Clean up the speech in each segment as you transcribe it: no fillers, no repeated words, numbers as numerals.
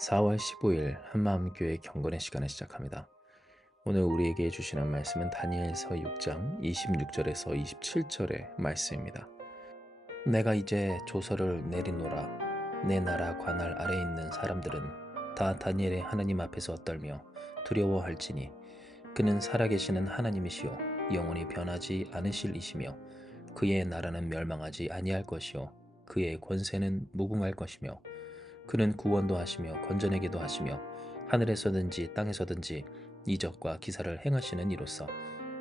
4월 15일 한마음교회 경건의 시간을 시작합니다. 오늘 우리에게 주시는 말씀은 다니엘서 6장 26절에서 27절의 말씀입니다. 내가 이제 조서를 내리노라. 내 나라 관할 아래 있는 사람들은 다 다니엘의 하나님 앞에서 떨며 두려워할지니 그는 살아계시는 하나님이시요 영원히 변하지 않으실 이시며 그의 나라는 멸망하지 아니할 것이요 그의 권세는 무궁할 것이며 그는 구원도 하시며 건져내기도 하시며 하늘에서든지 땅에서든지 이적과 기사를 행하시는 이로써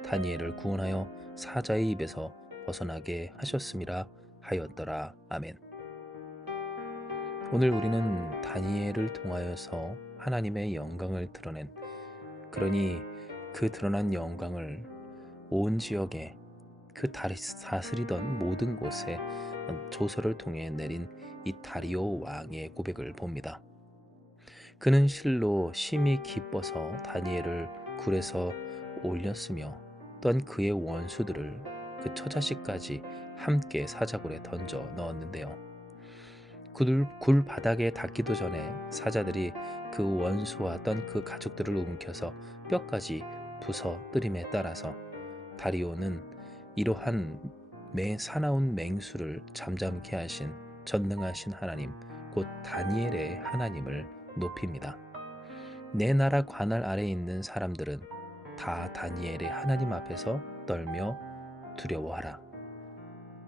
다니엘을 구원하여 사자의 입에서 벗어나게 하셨음이라 하였더라. 아멘. 오늘 우리는 다니엘을 통하여서 하나님의 영광을 드러낸, 그러니 그 드러난 영광을 온 지역에 그 다스리던 모든 곳에 조서를 통해 내린 이 다리오 왕의 고백을 봅니다. 그는 실로 심히 기뻐서 다니엘을 굴에서 올렸으며 또한 그의 원수들을 그 처자식까지 함께 사자굴에 던져 넣었는데요. 굴 바닥에 닿기도 전에 사자들이 그 원수와 떤 그 가족들을 움켜서 뼈까지 부서뜨림에 따라서 다리오는 이러한 사나운 맹수를 잠잠케 하신 전능하신 하나님 곧 다니엘의 하나님을 높입니다. 내 나라 관할 아래에 있는 사람들은 다 다니엘의 하나님 앞에서 떨며 두려워하라.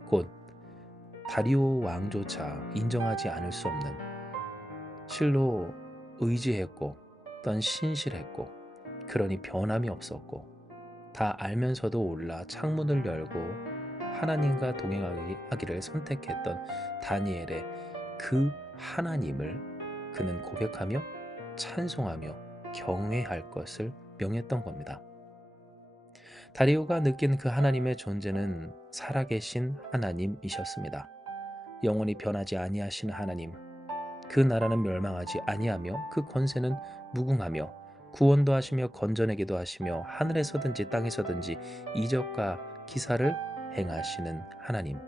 곧 다리오 왕조차 인정하지 않을 수 없는, 실로 의지했고 떤 신실했고 그러니 변함이 없었고 다 알면서도 올라 창문을 열고 하나님과 동행하기를 선택했던 다니엘의 그 하나님을 그는 고백하며 찬송하며 경외할 것을 명했던 겁니다. 다리오가 느낀 그 하나님의 존재는 살아계신 하나님이셨습니다. 영원히 변하지 아니하신 하나님, 그 나라는 멸망하지 아니하며 그 권세는 무궁하며 구원도 하시며 건져내기도 하시며 하늘에서든지 땅에서든지 이적과 기사를 행하시는 하나님,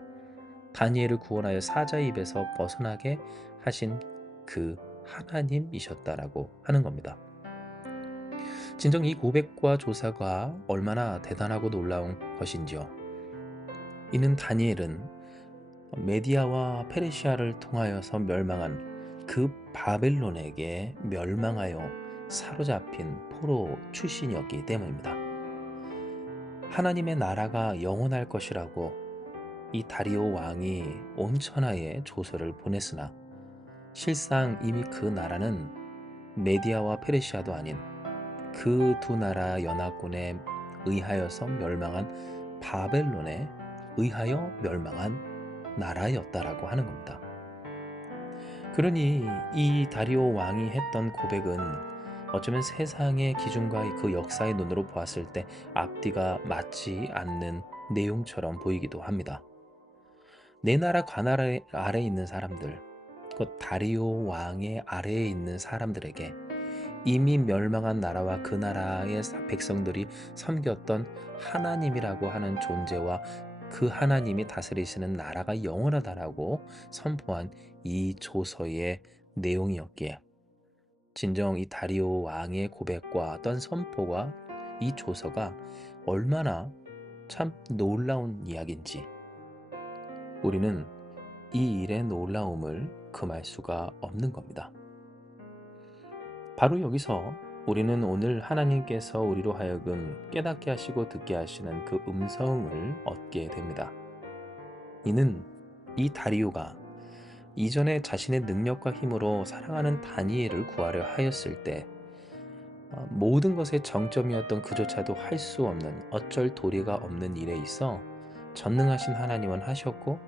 다니엘을 구원하여 사자의 입에서 벗어나게 하신 그 하나님이셨다라고 하는 겁니다. 진정 이 고백과 조사가 얼마나 대단하고 놀라운 것인지요. 이는 다니엘은 메디아와 페르시아를 통하여서 멸망한 그 바벨론에게 멸망하여 사로잡힌 포로 출신이었기 때문입니다. 하나님의 나라가 영원할 것이라고 이 다리오 왕이 온 천하에 조서를 보냈으나 실상 이미 그 나라는 메디아와 페르시아도 아닌 그 두 나라 연합군에 의하여서 멸망한 바벨론에 의하여 멸망한 나라였다라고 하는 겁니다. 그러니 이 다리오 왕이 했던 고백은 어쩌면 세상의 기준과 그 역사의 눈으로 보았을 때 앞뒤가 맞지 않는 내용처럼 보이기도 합니다. 내 나라 관할 아래에 있는 사람들, 곧 다리오 왕의 아래에 있는 사람들에게 이미 멸망한 나라와 그 나라의 백성들이 섬겼던 하나님이라고 하는 존재와 그 하나님이 다스리시는 나라가 영원하다라고 선포한 이 조서의 내용이었기에 진정 이 다리오 왕의 고백과 어떤 선포가 이 조서가 얼마나 참 놀라운 이야기인지 우리는 이 일의 놀라움을 금할 수가 없는 겁니다. 바로 여기서 우리는 오늘 하나님께서 우리로 하여금 깨닫게 하시고 듣게 하시는 그 음성을 얻게 됩니다. 이는 이 다리오가 이전에 자신의 능력과 힘으로 사랑하는 다니엘을 구하려 하였을 때 모든 것의 정점이었던 그조차도 할 수 없는 어쩔 도리가 없는 일에 있어 전능하신 하나님은 하셨고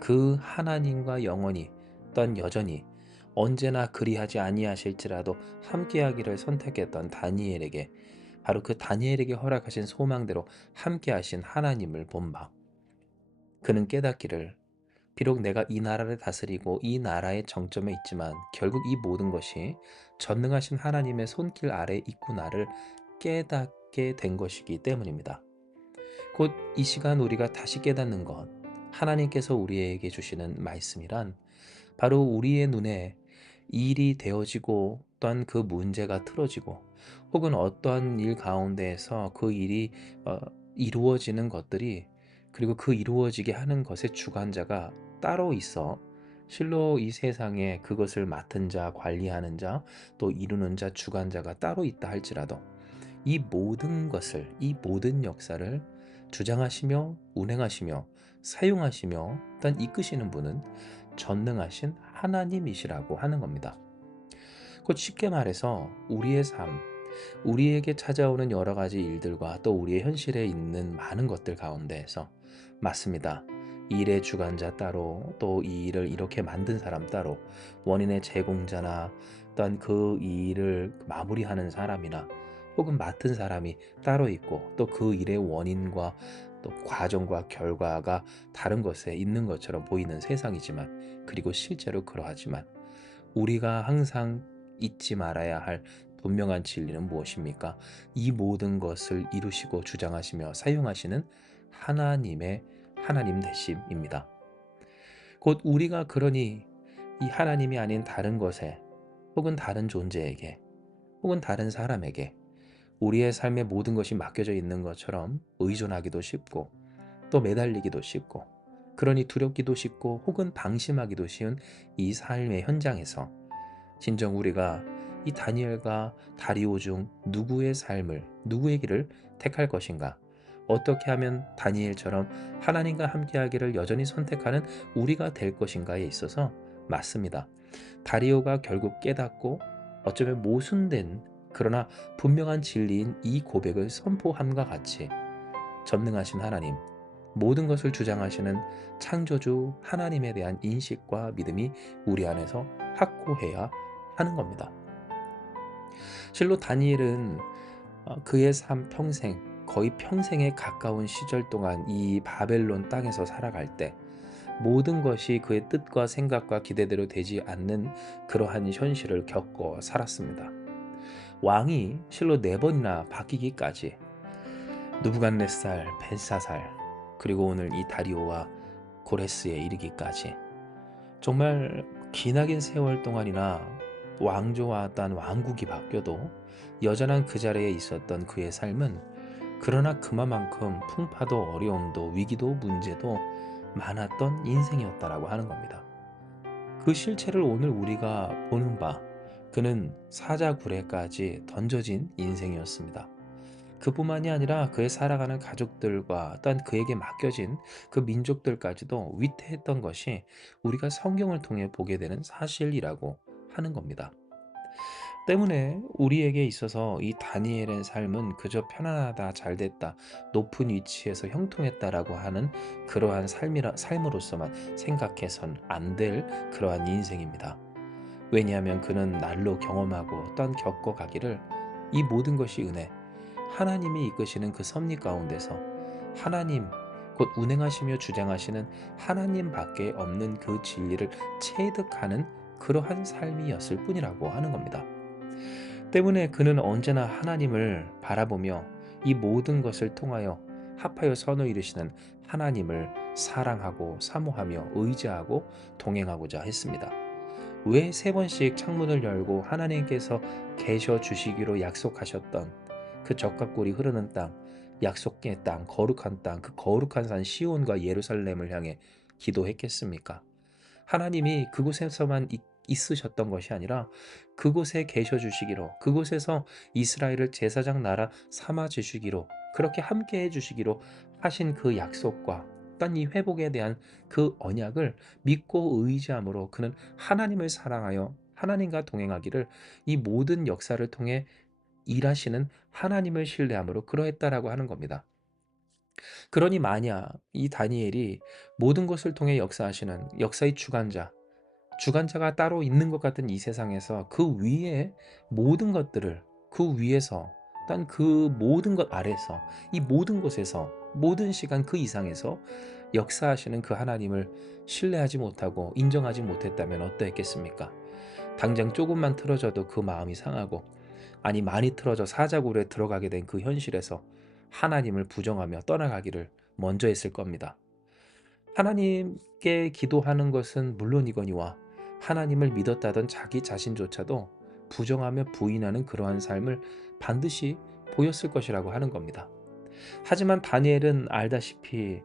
그 하나님과 영원히 떤 여전히 언제나 그리하지 아니하실지라도 함께하기를 선택했던 다니엘에게 바로 그 다니엘에게 허락하신 소망대로 함께하신 하나님을 본바 그는 깨닫기를 비록 내가 이 나라를 다스리고 이 나라의 정점에 있지만 결국 이 모든 것이 전능하신 하나님의 손길 아래 있구나를 깨닫게 된 것이기 때문입니다. 곧 이 시간 우리가 다시 깨닫는 것, 하나님께서 우리에게 주시는 말씀이란 바로 우리의 눈에 일이 되어지고 또한 그 문제가 틀어지고 혹은 어떠한 일 가운데에서 그 일이 어 이루어지는 것들이, 그리고 그 이루어지게 하는 것의 주관자가 따로 있어 실로 이 세상에 그것을 맡은 자, 관리하는 자, 또 이루는 자, 주관자가 따로 있다 할지라도 이 모든 것을, 이 모든 역사를 주장하시며 운행하시며 사용하시며 일단 이끄시는 분은 전능하신 하나님이시라고 하는 겁니다. 곧 쉽게 말해서 우리의 삶, 우리에게 찾아오는 여러 가지 일들과 또 우리의 현실에 있는 많은 것들 가운데에서 맞습니다. 이 일의 주관자 따로, 또 이 일을 이렇게 만든 사람 따로, 원인의 제공자나 또한 그 일을 마무리하는 사람이나 혹은 맡은 사람이 따로 있고, 또 그 일의 원인과 또 과정과 결과가 다른 것에 있는 것처럼 보이는 세상이지만, 그리고 실제로 그러하지만 우리가 항상 잊지 말아야 할 분명한 진리는 무엇입니까? 이 모든 것을 이루시고 주장하시며 사용하시는 하나님의 하나님 되심입니다. 곧 우리가 그러니 이 하나님이 아닌 다른 것에, 혹은 다른 존재에게, 혹은 다른 사람에게 우리의 삶의 모든 것이 맡겨져 있는 것처럼 의존하기도 쉽고, 또 매달리기도 쉽고, 그러니 두렵기도 쉽고 혹은 방심하기도 쉬운 이 삶의 현장에서 진정 우리가 이 다니엘과 다리오 중 누구의 삶을, 누구의 길을 택할 것인가? 어떻게 하면 다니엘처럼 하나님과 함께하기를 여전히 선택하는 우리가 될 것인가에 있어서 맞습니다. 다리오가 결국 깨닫고 어쩌면 모순된 그러나 분명한 진리인 이 고백을 선포함과 같이 전능하신 하나님, 모든 것을 주장하시는 창조주 하나님에 대한 인식과 믿음이 우리 안에서 확고해야 하는 겁니다. 실로 다니엘은 그의 삶 평생, 거의 평생에 가까운 시절 동안 이 바벨론 땅에서 살아갈 때 모든 것이 그의 뜻과 생각과 기대대로 되지 않는 그러한 현실을 겪어 살았습니다. 왕이 실로 4번이나 바뀌기까지, 느부갓네살, 벨사살, 그리고 오늘 이 다리오와 고레스에 이르기까지 정말 기나긴 세월 동안이나 왕조와 딴 왕국이 바뀌어도 여전한 그 자리에 있었던 그의 삶은, 그러나 그만큼 풍파도 어려움도 위기도 문제도 많았던 인생이었다라고 하는 겁니다. 그 실체를 오늘 우리가 보는 바, 그는 사자굴에까지 던져진 인생이었습니다. 그뿐만이 아니라 그의 살아가는 가족들과 또한 그에게 맡겨진 그 민족들까지도 위태했던 것이 우리가 성경을 통해 보게 되는 사실이라고 하는 겁니다. 때문에 우리에게 있어서 이 다니엘의 삶은 그저 편안하다, 잘됐다, 높은 위치에서 형통했다라고 하는 그러한 삶으로서만 생각해선 안 될 그러한 인생입니다. 왜냐하면 그는 날로 경험하고 또한 겪어가기를 이 모든 것이 은혜, 하나님이 이끄시는 그 섭리 가운데서 하나님, 곧 운행하시며 주장하시는 하나님밖에 없는 그 진리를 체득하는 그러한 삶이었을 뿐이라고 하는 겁니다. 때문에 그는 언제나 하나님을 바라보며 이 모든 것을 통하여 합하여 선을 이루시는 하나님을 사랑하고 사모하며 의지하고 동행하고자 했습니다. 왜 3번씩 창문을 열고 하나님께서 계셔 주시기로 약속하셨던 그 적과 꿀이 흐르는 땅, 약속의 땅, 거룩한 땅, 그 거룩한 산 시온과 예루살렘을 향해 기도했겠습니까? 하나님이 그곳에서만 있으셨던 것이 아니라 그곳에 계셔 주시기로, 그곳에서 이스라엘을 제사장 나라 삼아 주시기로, 그렇게 함께 해 주시기로 하신 그 약속과 딴 이 회복에 대한 그 언약을 믿고 의지함으로 그는 하나님을 사랑하여 하나님과 동행하기를 이 모든 역사를 통해 일하시는 하나님을 신뢰함으로 그러했다라고 하는 겁니다. 그러니 만약 이 다니엘이 모든 것을 통해 역사하시는 역사의 주관자가 따로 있는 것 같은 이 세상에서 그 위에 모든 것들을, 그 위에서 딴 그 모든 것 아래서, 이 모든 곳에서, 모든 시간 그 이상에서 역사하시는 그 하나님을 신뢰하지 못하고 인정하지 못했다면 어떠했겠습니까? 당장 조금만 틀어져도 그 마음이 상하고, 아니 많이 틀어져 사자굴에 들어가게 된 그 현실에서 하나님을 부정하며 떠나가기를 먼저 했을 겁니다. 하나님께 기도하는 것은 물론이거니와 하나님을 믿었다던 자기 자신조차도 부정하며 부인하는 그러한 삶을 반드시 보였을 것이라고 하는 겁니다. 하지만 다니엘은 알다시피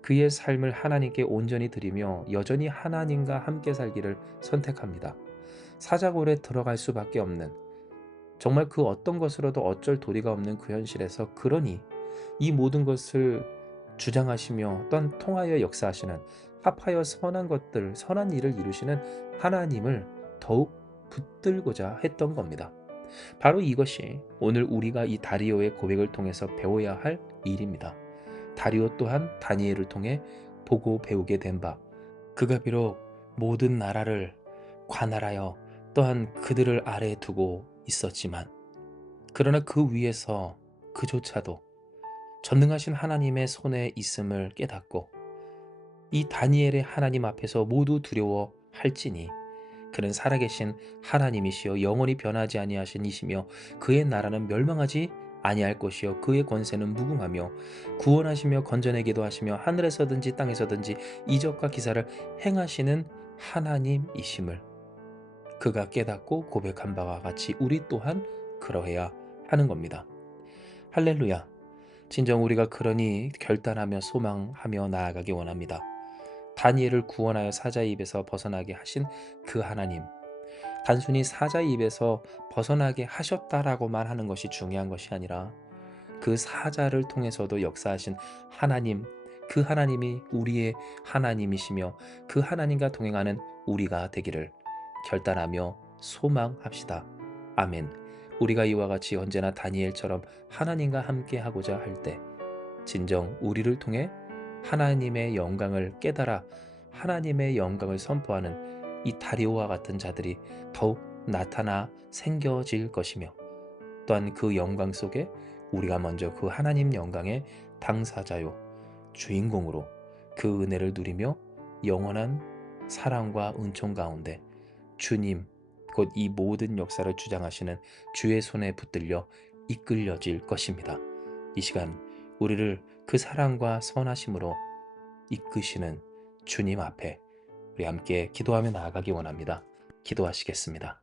그의 삶을 하나님께 온전히 드리며 여전히 하나님과 함께 살기를 선택합니다. 사자굴에 들어갈 수밖에 없는, 정말 그 어떤 것으로도 어쩔 도리가 없는 그 현실에서, 그러니 이 모든 것을 주장하시며 또한 통하여 역사하시는, 합하여 선한 것들, 선한 일을 이루시는 하나님을 더욱 붙들고자 했던 겁니다. 바로 이것이 오늘 우리가 이 다리오의 고백을 통해서 배워야 할 일입니다. 다리오 또한 다니엘을 통해 보고 배우게 된 바, 그가 비록 모든 나라를 관할하여 또한 그들을 아래에 두고 있었지만, 그러나 그 위에서 그조차도 전능하신 하나님의 손에 있음을 깨닫고 이 다니엘의 하나님 앞에서 모두 두려워할지니 그는 살아계신 하나님이시여 영원히 변하지 아니하신 이시며 그의 나라는 멸망하지 아니할 것이요 그의 권세는 무궁하며 구원하시며 건져내기도 하시며 하늘에서든지 땅에서든지 이적과 기사를 행하시는 하나님이심을 그가 깨닫고 고백한 바와 같이 우리 또한 그러해야 하는 겁니다. 할렐루야. 진정 우리가 그러니 결단하며 소망하며 나아가기 원합니다. 다니엘을 구원하여 사자의 입에서 벗어나게 하신 그 하나님, 단순히 사자의 입에서 벗어나게 하셨다라고만 하는 것이 중요한 것이 아니라 그 사자를 통해서도 역사하신 하나님, 그 하나님이 우리의 하나님이시며 그 하나님과 동행하는 우리가 되기를 결단하며 소망합시다. 아멘. 우리가 이와 같이 언제나 다니엘처럼 하나님과 함께 하고자 할 때 진정 우리를 통해 하나님의 영광을 깨달아 하나님의 영광을 선포하는 이 다리오와 같은 자들이 더욱 나타나 생겨질 것이며, 또한 그 영광 속에 우리가 먼저 그 하나님 영광의 당사자요 주인공으로 그 은혜를 누리며 영원한 사랑과 은총 가운데 주님 곧 이 모든 역사를 주장하시는 주의 손에 붙들려 이끌려질 것입니다. 이 시간 우리를 그 사랑과 선하심으로 이끄시는 주님 앞에 우리 함께 기도하며 나아가기 원합니다. 기도하시겠습니다.